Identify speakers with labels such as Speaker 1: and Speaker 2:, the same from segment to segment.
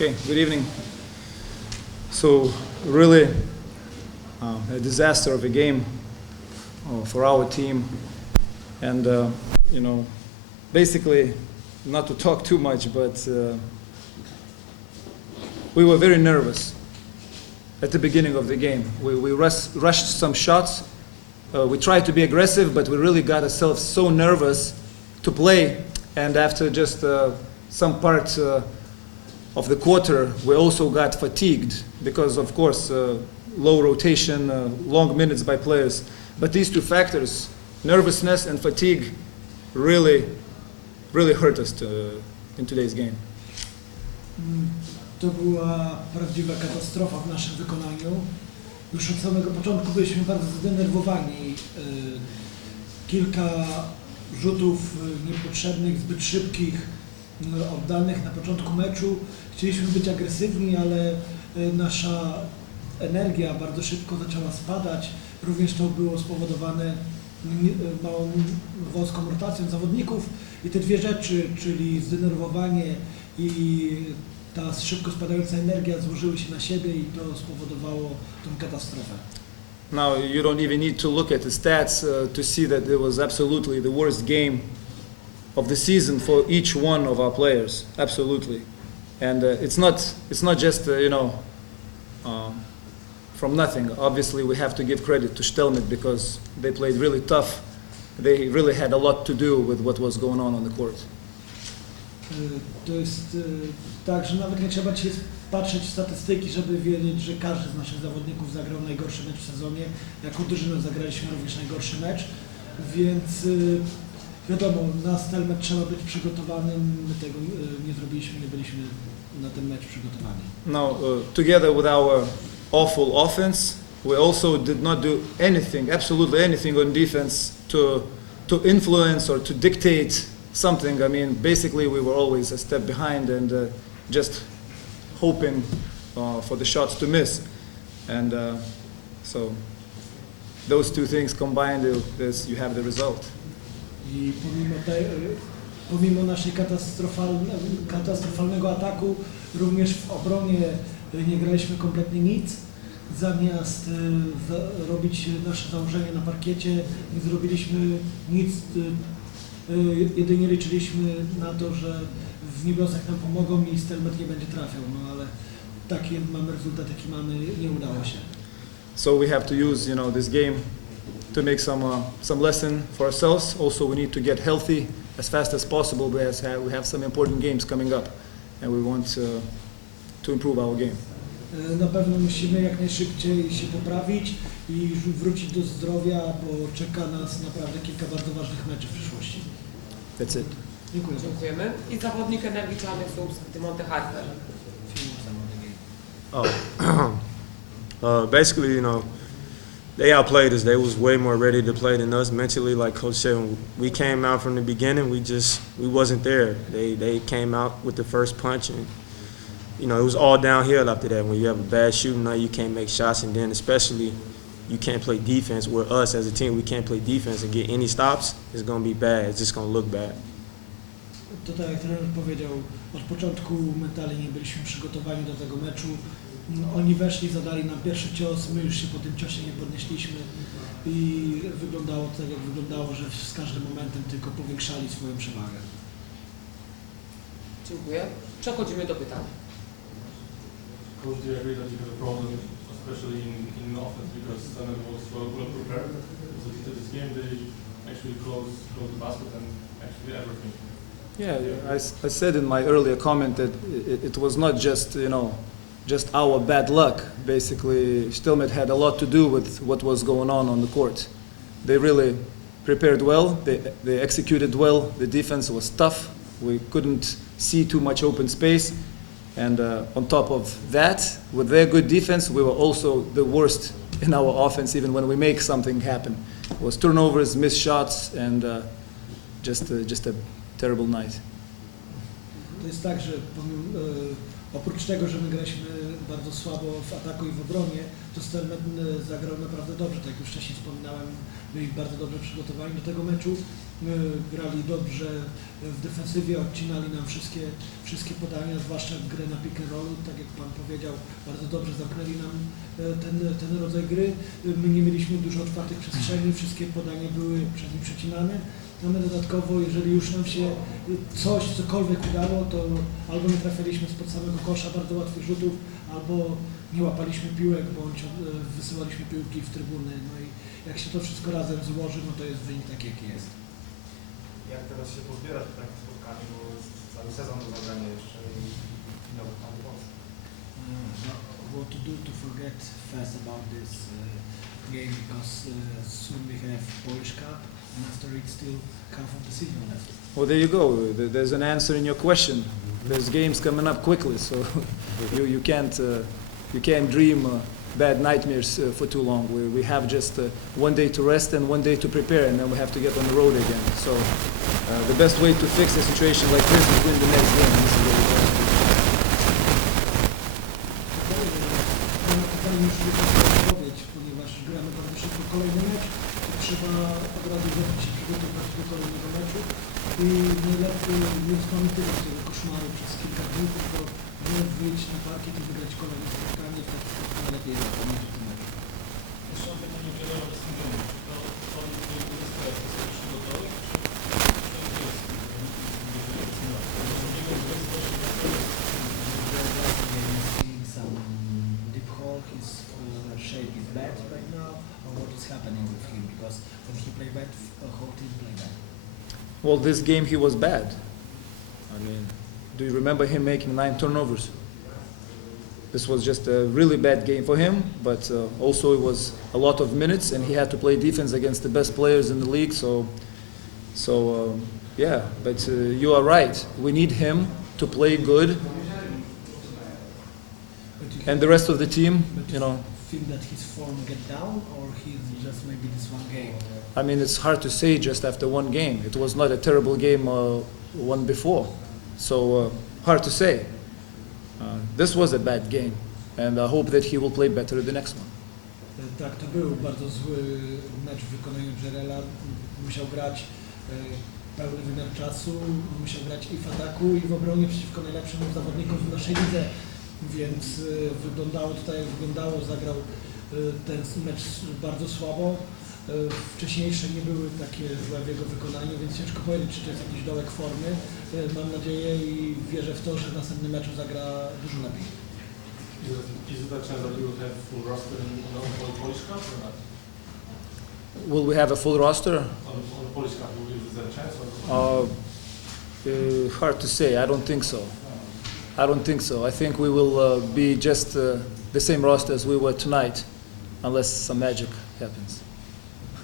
Speaker 1: Okay, good evening. So, really, um, a disaster of a game uh, for our team. And, uh, you know, basically, not to talk too much, but uh, we were very nervous at the beginning of the game. We, we rus- rushed some shots. Uh, we tried to be aggressive, but we really got ourselves so nervous to play. And after just uh, some parts, uh, of the quarter, we also got fatigued because, of course, uh, low rotation, uh, long minutes by players. But these two factors, nervousness and fatigue, really, really hurt us to, in today's game.
Speaker 2: To była prawdziwa katastrofa w naszym wykonaniu. Już od samego początku byliśmy bardzo zdenerwowani. Y, Kilka rzutów y, niepotrzebnych, zbyt szybkich, oddanych na początku meczu. Chcieliśmy być agresywni, ale y, nasza energia bardzo szybko zaczęła spadać. Również to było spowodowane y, małą wąską rotacją zawodników i te dwie rzeczy, czyli zdenerwowanie i ta szybko spadająca energia złożyły się na siebie i to spowodowało tą katastrofę.
Speaker 1: Now, you don't even need to look at the stats uh, to see that it was absolutely the worst game of the season for each one of our players. Absolutely. And uh, it's, not, it's not just, uh, you know, um, from nothing. Obviously, we have to give credit to Stelmet because they played really tough. They really had a lot to do with what was going on on the court.
Speaker 2: To jest tak, że nawet nie trzeba dzisiaj patrzeć w statystyki, żeby wiedzieć, że każdy z naszych zawodników zagrał najgorszy mecz w sezonie. Jako drużyna zagraliśmy również najgorszy mecz, więc wiadomo, na trzeba być przygotowanym. My tego nie zrobiliśmy, nie byliśmy na ten mecz przygotowani.
Speaker 1: Now, uh, together with our awful offense, we also did not do anything, absolutely anything on defense to, to influence or to dictate something. I mean, basically, we were always a step behind and uh, just hoping uh, for the shots to miss. And uh, so, those two things combined, you have the result.
Speaker 2: I pomimo, te, pomimo naszej katastrofalne, katastrofalnego ataku, również w obronie y, nie graliśmy kompletnie nic. Zamiast za, robić nasze założenie na parkiecie, nie zrobiliśmy nic. Jedynie liczyliśmy na to, że w niebiosach nam pomogą i Stelmet nie będzie trafiał. No ale taki mamy rezultat, jaki mamy, nie udało się.
Speaker 1: So we have to use, you know, this game to make some uh, some lesson for ourselves. Also, we need to get healthy as fast as possible. We have, we have some important games coming up, and we want uh, to improve our game.
Speaker 2: E, Na pewno musimy jak najszybciej się poprawić i już wrócić do zdrowia, bo czeka nas naprawdę kilka bardzo ważnych meczów w przyszłości.
Speaker 1: That's it.
Speaker 2: Dziękuję.
Speaker 3: Dziękujemy. I zawodnik Energii Czarnych Słupsk, Tymonte Harper.
Speaker 4: Oh, uh, basically, you know, they outplayed us. They was way more ready to play than us mentally. Like Coach said, when we came out from the beginning. We just we wasn't there. They they came out with the first punch, and you know it was all downhill after that. When you have a bad shooting night, you can't make shots, and then especially you can't play defense. With us as a team, we can't play defense and get any stops. It's gonna be bad. It's just gonna look bad.
Speaker 2: To tak jak trener powiedział, od początku mentalnie nie byliśmy przygotowani do tego meczu. Oni weszli, zadali nam pierwszy cios, my już się po tym ciosie nie podnieśliśmy i wyglądało tak jak wyglądało, że z każdym momentem tylko powiększali swoją przewagę.
Speaker 3: Dziękuję. Przechodzimy do pytań.
Speaker 5: Coach, do you agree that you have a problem, especially in, in offense, because Standard was well, well prepared? So into this game, they actually close, close the basket and actually everything.
Speaker 1: Yeah, I, I said in my earlier comment that it, it was not just, you know, just our bad luck. Basically, Stilmet had a lot to do with what was going on on the court. They really prepared well, they, they executed well, the defense was tough, we couldn't see too much open space. And uh, on top of that, with their good defense, we were also the worst in our offense, even when we make something happen. It was turnovers, missed shots, and uh, just, uh, just a terrible night.
Speaker 2: E, oprócz tego, że my graliśmy bardzo słabo w ataku i w obronie, to Stelmet e, zagrał naprawdę dobrze. Tak jak już wcześniej wspominałem, byli bardzo dobrze przygotowani do tego meczu My grali dobrze w defensywie, odcinali nam wszystkie, wszystkie podania, zwłaszcza grę na pick and tak jak Pan powiedział, bardzo dobrze zamknęli nam e, ten, ten rodzaj gry. My nie mieliśmy dużo otwartych przestrzeni, wszystkie podania były przez nich przecinane. No my dodatkowo, jeżeli już nam się coś, cokolwiek udało, to albo nie trafiliśmy spod samego kosza bardzo łatwych rzutów, albo nie łapaliśmy piłek, bądź e, wysyłaliśmy piłki w trybuny. No i jak się to wszystko razem złoży, no to jest wynik taki, jaki jest.
Speaker 6: Jak teraz się pozbierać po takim spotkaniu, bo jest cały sezon do zagrania jeszcze i nowy pan Polski.
Speaker 2: Uh, what to do to forget fast about this uh, game because uh, soon we have Polish Cup and after it still season left.
Speaker 1: Well, there you go. There's an answer in your question. There's games coming up quickly, so you, you can't uh, you can't dream uh, bad nightmares uh, for too long. We, we have just uh, one day to rest and one day to prepare, and then we have to get on the road again. So uh, the best way to fix a situation like this is win the next game.
Speaker 2: Tylko odpowiedź, ponieważ gramy bardzo szybko kolejny mecz, to trzeba od razu zacząć się przygotować do kolejnego meczu. I najlepiej nie wspominać tego koszmaru przez kilka dni, tylko wyjść na parkiet i wygrać kolejne spotkanie, tak najlepiej zapomnieć. o tym happening with him? Because when he play bad, the whole team play bad.
Speaker 1: Well, this game he was bad. I mean, do you remember him making nine turnovers? This was just a really bad game for him, but uh, also it was a lot of minutes, and he had to play defense against the best players in the league. So, so um, yeah. But uh, you are right. We need him to play good, and the rest of the team, you know.
Speaker 2: Feel that his form get down, or he's just maybe this one game.
Speaker 1: I mean, it's hard to say just after one game. It was not a terrible game uh, one before, so uh, hard to say. Uh, this was a bad game, and I hope that he will play better the next one.
Speaker 2: Tak, to był bardzo zły mecz w wykonaniu Jarela. Musiał grać pełny wymiar czasu, musiał grać i w ataku, i w obronie przeciwko najlepszym zawodnikom w naszej lidze. Więc e, wyglądało tutaj jak wyglądało, zagrał e, ten mecz bardzo słabo. E, Wcześniejsze nie były takie złe w jego wykonaniu, więc ciężko powiedzieć, czy to jest jakiś dołek formy. Mam nadzieję i wierzę w to, że w następnym meczu zagra dużo lepiej.
Speaker 5: Is it, a chance that you will have full roster in, on the Polish Cup or not?
Speaker 1: Will we have a full roster?
Speaker 5: On, on the Polish Cup, will- is there a chance or?
Speaker 1: Uh, uh, hard to say. I don't think so. I don't think so. I think we will uh, be just uh, the same roster as we were tonight, unless some magic happens.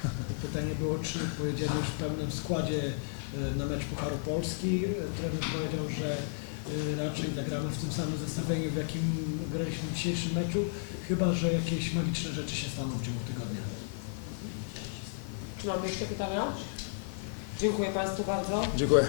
Speaker 2: Pytanie było, czy pojedziemy już w pełnym składzie e, na mecz Pucharu Polski. E, Trener powiedział, że e, raczej zagramy w tym samym zestawieniu, w jakim graliśmy w dzisiejszym meczu, chyba że jakieś magiczne rzeczy się staną w ciągu tygodnia.
Speaker 3: Czy mamy jeszcze pytania? Dziękuję Państwu bardzo.
Speaker 1: Dziękuję.